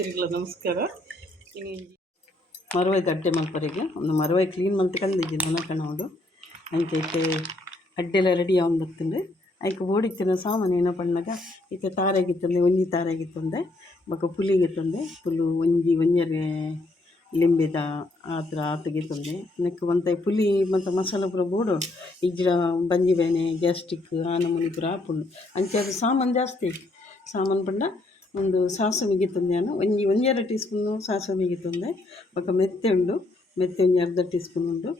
ವೀಕ್ಷಕರಿಗೆಲ್ಲ ನಮಸ್ಕಾರ. ಇನ್ನು ಮರವಾಯ್ದು ಅಡ್ಡೆ ಮಲ್ಪರಿಗೆ ಒಂದು ಮರವಾಯಿ ಕ್ಲೀನ್ ಮಲ್ತ್ಕಂದಿದ್ದೀನಿ ನನಕಣೋಡು ಅಂಚೈತೆ ಅಡ್ಡೆಲ್ಲ ರೆಡಿ ಆಗುತ್ತಂದ್ರೆ ಆಯ್ಕೆ ಓಡಿತ್ತಿನ ಸಾಮಾನು ಏನೋ ಪಣ್ಣಾಗ ಈತ ತಾರಾಗಿತ್ತಂದೆ ಒಂಜಿ ತಾರಾಗಿತ್ತಂದೆ ಬೊಕ ಪುಲಿಗಿತ್ತಂದೆ ಪುಲು ಒಂಜರೆ ಲಿಂಬೆದ ಆತಗೆ ತಂದೆ ನೆಕ್ಕು ಒಂತ ಪುಲಿ ಮತ್ತು ಮಸಾಲ ಪೂರ ಬೋಡು ಇಜ್ರ ಬಂಜಿ ಬೇನೆ ಗ್ಯಾಸ್ಟ್ರಿಕ್ ಆನಮುನಿ ಪೂರ ಆಪುಂಡು ಅಂಚೆ ಅದು ಸಾಮಾನು ಜಾಸ್ತಿ ಸಾಮಾನು ಪಂಡ ಒಂದು ಸಾಸಿವೆಗೆ ತಂದೆ ನಾನು ಒಂಜೆರಡು ಟೀ ಸ್ಪೂನು ಸಾಸಿವೆಗೆ ತಂದೆ ಬೊಕ ಮೆತ್ತೆ ಉಂಡು ಮೆತ್ತೆ ಒಂಜಿ ಅರ್ಧ ಟೀ ಸ್ಪೂನ್ ಉಂಡು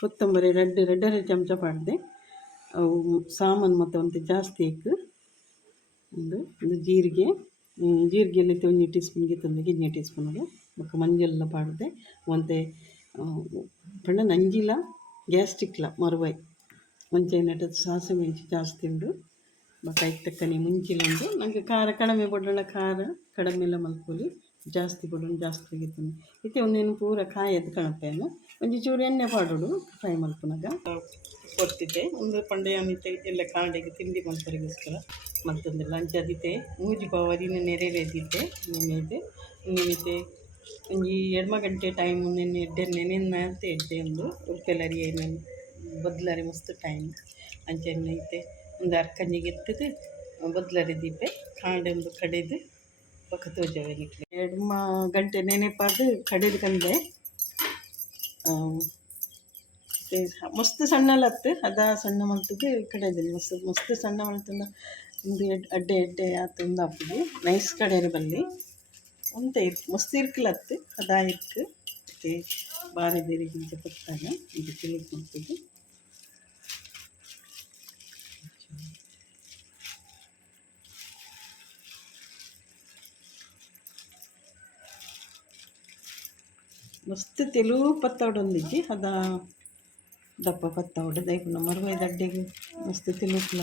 ಕೊತ್ತಂಬರಿ ರೆಡ್ಡರೆ ಚಮಚ ಪಾಡ್ದೆ ಅವು ಸಾಮಾನು ಮತ್ತು ಒಂದು ಜಾಸ್ತಿ ಇಕ್ಕು ಒಂದು ಜೀರಿಗೆ ಎಲ್ಲ ಒಂಜಿ ಟೀ ಸ್ಪೂನ್ಗೆ ತಂದೆ ಗಿಣ್ಣೆ ಟೀ ಸ್ಪೂನ್ಗೆ ಬೊಕ ಮಂಜೆಲ್ಲ ಪಾಡ್ದೆ ಒಂತೆ ಪಂಡ ನಂಜಿಲ ಗ್ಯಾಸ್ಟ್ರಿಕ್ಲ ಮರುವಾಯಿ ಮುಂಚೆ ನೆಟ್ಟದ್ದು ಸಾಸಿವೆ ಮೆಣಸು ಜಾಸ್ತಿ ಉಂಡು ಬೊಕ ಐಕ್ ತಕ್ಕನೆ ಮುಂಚಿಲುಂಡು ನನಗೆ ಖಾರ ಕಡಿಮೆ ಬೊಡೋಣ ಖಾರ ಕಡಿಮೆಲ್ಲ ಮಲ್ಪೊಲಿ ಜಾಸ್ತಿ ಬೊಡೋಣ ಜಾಸ್ತಿ ಆಗಿತ್ತು ಇತ್ತೆ ಒಂದೇನು ಪೂರ ಕಾಯದ್ದು ಕಣಪೇನು ಒಂಜಿ ಚೂರು ಎಣ್ಣೆ ಪಾಡೋಡು ಫ್ರೈ ಮಲ್ಪನಾಗ ಕೊಡ್ತಿದ್ದೆ ಒಂದು ಪಂಡೆಯನ್ನಿತ್ತೆ ಎಲ್ಲ ಕಾಂಡೆಗೆ ತಿಂಡಿ ಮಲ್ಪರಿಗೋಸ್ಕರ ಮತ್ತೊಂದು ಲಂಚ್ ಅದಿತ್ತೆ ಮೂಜಿ ಪವರಿನ ನೆರೆದಿದ್ದೆ ನೆನೆಯಿದ್ದೆ ನೆನೆಯಿತೆ ಒಂಜಿ 2 ಗಂಟೆ ಟೈಮ್ ನೆನೆನ್ನ ಅಂತ ಎಡ್ಡೆ ಒಂದು ಉಲ್ಪೆಲ್ಲರಿ ಏನು ಬದ್ಲಾರಿ ಮಸ್ತ್ ಟೈಮ್ ಅಂಚೆ ಐತೆ ಒಂದು ಅರ್ಕಂಜಿಗೆ ಎತ್ತದು ಬದ್ಲಾರಿ ದೀಪೆ ಕಾಂಡೆ ಒಂದು ಕಡೆದು ಪಕ್ಕ ತೋಜವೆ ನಿಕ್ಲೆ 2 ಗಂಟೆ ನೆನೆಪಾದು ಕಡೆದು ಕಂಡೆ ಮಸ್ತ್ ಸಣ್ಣಲತ್ತು ಅದ ಸಣ್ಣ ಮಲ್ತದ್ದು ಕಡೆದಿಲ್ಲ ಮಸ್ತ್ ಸಣ್ಣ ಮಲ್ತಂದ ಒಂದು ಅಡ್ಡೆ ಆತಂದು ಹಾಪುದು ನೈಸ್ ಕಡೆಯರು ಬಲ್ಲಿ ಅಂತ ಮಸ್ತ್ ಇರ್ಕಲತ್ತು ಅದ ಇರ್ಕು ಮತ್ತು ಬಾರಿ ಬೇರೆಗಿಂತ ಕೊತ್ತಾಗ ಇದು ತಿಳಿದು ಮಾಡ್ತದೆ ಮಸ್ತ್ ತೆಲುಗು ಪತ್ತಾವಡು ಒಂದಿಜ್ಜಿ ಅದ ದಪ್ಪ ಪತ್ತಾವಡು ದೈಪುನ ಮರುವಾಯ್ದು ಅಡ್ಡೆಗೆ ಮಸ್ತ್ ತೆಲುಗುಲ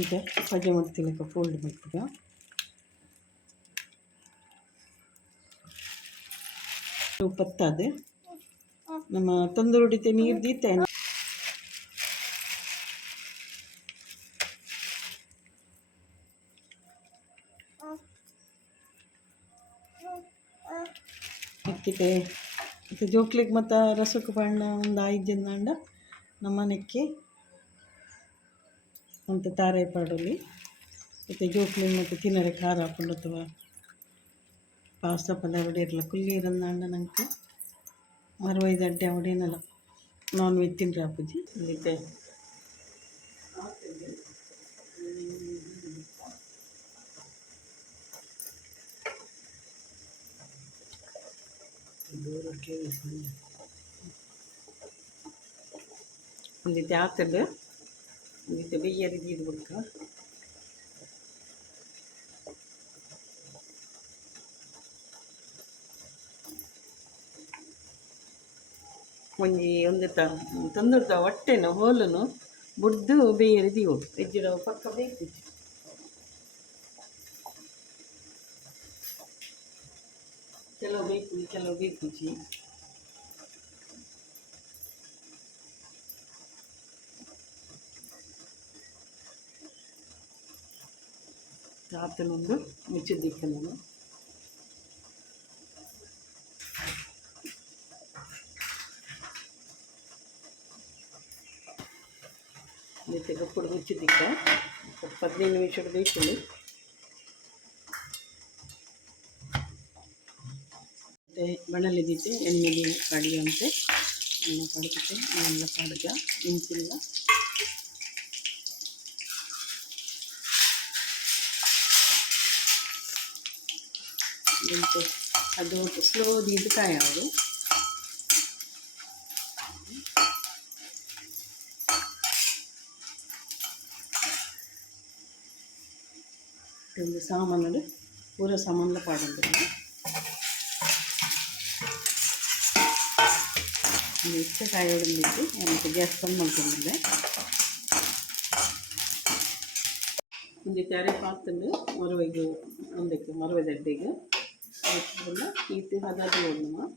ಈಗ ಪಜೆ ಮಾಡ್ತಿಲ್ಲಕ ಫೋಲ್ಡ್ ಮಾಡ್ತೀಗ ಪತ್ತಾದೆ ನಮ್ಮ ತಂದೂರು ಹೊಡಿತೆ ನೀರು ದೀತೆ ಇಕ್ಕಿತೆ ಮತ್ತು ಜೋಕ್ಲಿಗೆ ಮತ್ತು ರಸಕ್ಕೆ ಬಣ್ಣ ಒಂದು 5 ಜನ ನಮ್ಮನೆಕ್ಕೆ ಅಂತ ತಾರಾಯಿ ಪಾಡೋಲಿ ಮತ್ತು ಜೋಕ್ಲಿ ಮತ್ತು ತಿನ್ನರೆ ಖಾರ ಹಾಕೊಂಡು ಅಥವಾ ಪಾಸ್ತಾ ಪಲ್ಯ ಹೊಡೆಯಲ್ಲ ಕುಲ್ಲಿ ಇರಂದಾಂಡ ನಂಗೆ ಮರುವಾಯ್ದು ಅಡ್ಡೆ ಹೊಡೆಯನಲ್ಲ ನಾನ್ ವೆಜ್ ತಿಂದ್ರೆ ಅಪ್ಪುಜಿ ಇಲ್ಲಿದ್ದೆ ಒಂದಿತ್ತೆ ಆತದ್ದು ಒಂದಿತ್ತೆ ಬೆಯ್ಯರಿ ದೀದು ಬಿಡ್ಕ ಒಂದು ತಂದೂರ್ದ ಹೊಟ್ಟೆನ ಹೋಲನು ಬುಡ್ದು ಬೇಯರಿ ದೀವೋಡು ಎಜ್ಜಿರ ಪಕ್ಕ ಬೇಯ್ತಿತ್ತು ಕೆಲವು ಬೇಯ್ಪುಜಿ ಆತನೊಂದು ಮುಚ್ಚಿದ್ದಿಕ್ಕೆ ನಾನು ಮತ್ತೆ ಕಪ್ಪುಡು ಮುಚ್ಚಿದ್ದಿಕ್ಕ 15 ನಿಮಿಷ ಬೇಯ್ಕೊಳ್ಳಿ ಮತ್ತು ಬಣಲಿದ್ದಿತ್ತೆ ಎಣ್ಣೆಗೆ ಕಡಿಯಂತೆ ಎಣ್ಣೆ ಕಡಿದಿತ್ತೆ ಎಲ್ಲ ಕಡ್ಗ ಇಂಚಿಲ್ಲ ಅದು ಸ್ಲೋ ದೀದು ಕಾಯೋದು ಒಂದು ಸಾಮಾನು ಪೂರ ಸಾಮಾನ್ಲ ಪಾಡೋದಿಲ್ಲ ಇಷ್ಟ ಕಾಯೋಡಿದ್ದು ಮತ್ತು ಗ್ಯಾಸ್ ಬಂದ್ ಮಾಡ್ಕೊಂಡಿದ್ದೆ ಒಂದು ಕ್ಯಾರೆ ಪಾತ್ರೆ ಮರುವೆಗೆ ಒಂದಕ್ಕೆ ಮರುವೆ ದಡ್ಡೆಗೆ ಇಟ್ಟಿಲ್ಲ ಈತೆ ಹದಾದಿ ನಮ್ಮ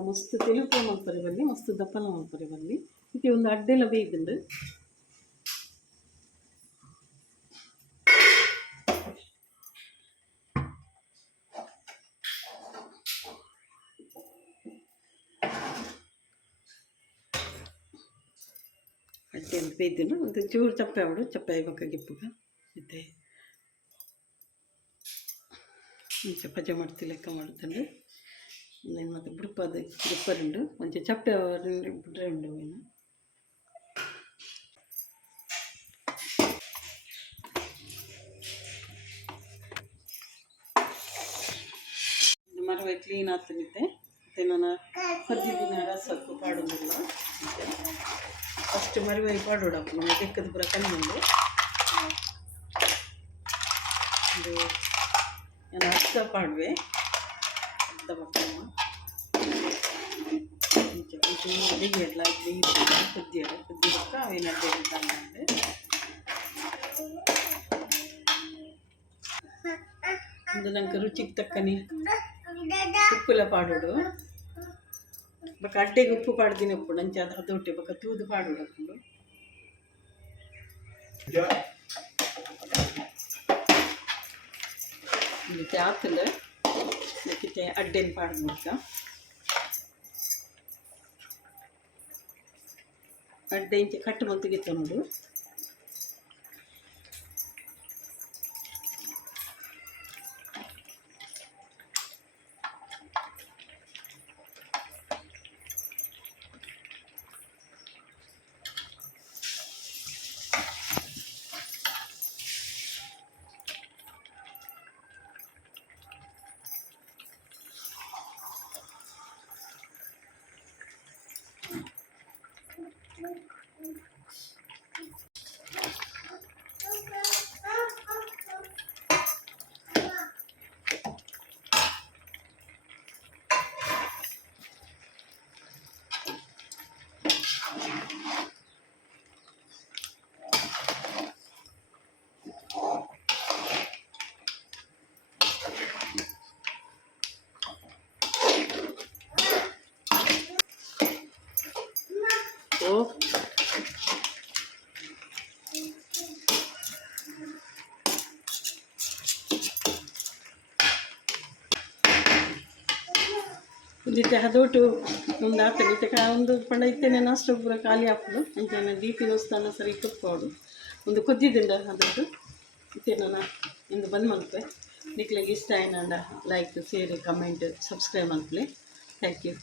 ಮಸ್ತ್ ತೆಲುಪು ಮಾಡ್ತಾರೆ ಬಲ್ಲಿ ಮಸ್ತ್ ದಪ್ಪಲ ಮಾಡ್ತಾರೆ ಬಲ್ಲಿ ಈತೆ ಒಂದು ಅಡ್ಡೆಲ್ಲ ಬೇಯ್ದುಂಡು ಅಡ್ಡೆ ಅಂತ ಬೇಯ್ದುಂಡು ಮತ್ತು ಚೂರು ಚಪ್ಪೆ ಆವಡು ಚಪ್ಪೆ ಆಯ್ಬಕ್ಕ ಗಿಪ್ಪುಗ ಮತ್ತೆ ಮುಂಚೆ ಪಜೆ ಮಾಡ್ತಿ ಲೆಕ್ಕ ಮಾಡುತ್ತಂಡು నేను ಮತ್ತೆ ಬುಡಪದ ಬುಡಪರುಂಡು ಒಂಚ ಚಪ್ಪೆ ಬಿಡ್ರೆ ಉಂಡು ಏನು ಮರವೆ ಕ್ಲೀನ್ ಆಗ್ತಿರುತ್ತೆ ಮತ್ತು ನಾನು ದಿನ ರಸಕ್ಕೂ ಪಾಡೋದಿಲ್ಲ ಫಸ್ಟ್ ಮರವೆ ಪಾಡೋಡಪ್ಪ ನಮ್ಮ ತೆಕ್ಕದ ಪುರ ಕಣ್ಣುಂಡು ಒಂದು ನಾನು ಅರ್ಧ ಪಾಡುವೆ ಅರ್ಧ ಮಕ್ಕಳಮ್ಮ ಬೆಯ್ಯಲ್ಲ ಕುದ್ದಿಯಕ್ಕ ಅವೇನಡ್ಡೆ ತಂದೆ ಒಂದು ನಂಗೆ ರುಚಿಗೆ ತಕ್ಕನೆ ಉಪ್ಪುಲ ಪಾಡೋಡು ಬಕ್ಕ ಅಡ್ಡೆಗೆ ಉಪ್ಪು ಪಾಡ್ದಿನ ಉಪ್ಪು ನಂಚೆ ಅದು ಹದೊಟ್ಟೆ ಬಕ್ಕ ತೂದು ಪಾಡೋಡು ಹಾಕೊಂಡು ಇದಕ್ಕೆ ಆತಲ್ಲ ಇದಕ್ಕೆ ಅಡ್ಡೆನ ಪಾಡ್ಬೇಕ ಅಡ್ಡೆ ಇಂಚೆ ಕಟ್ಟು ಮಂತಿಗಿತ್ತು ನೋಡು ಇದಕ್ಕೆ ಹದೋಟು ಒಂದು ಆಗ್ತದೆ ಇದಕ್ಕೆ ಒಂದು ಪಂಡ ಇತ್ತೇನೆ ಅಷ್ಟು ಪೂರ ಖಾಲಿ ಹಾಕೋದು ಅಂಚೆ ದೀಪಿ ದೋಸ್ತಾನ ಸರಿ ತುಪ್ಪೋಡು ಒಂದು ಕುದ್ದಿದ್ದಿಂದ ಅದಟ್ಟು ಇತ್ತೇನ ಇಂದು ಬಂದು ಮಲ್ಪೆ ನಿಕ್ಲಿಗೆ ಇಷ್ಟ ಆಯ್ನಂಡ ಲೈಕ್ ಶೇರ್ ಕಮೆಂಟ್ ಸಬ್ಸ್ಕ್ರೈಬ್ ಮಲ್ಪಲೆ ಥ್ಯಾಂಕ್ ಯು.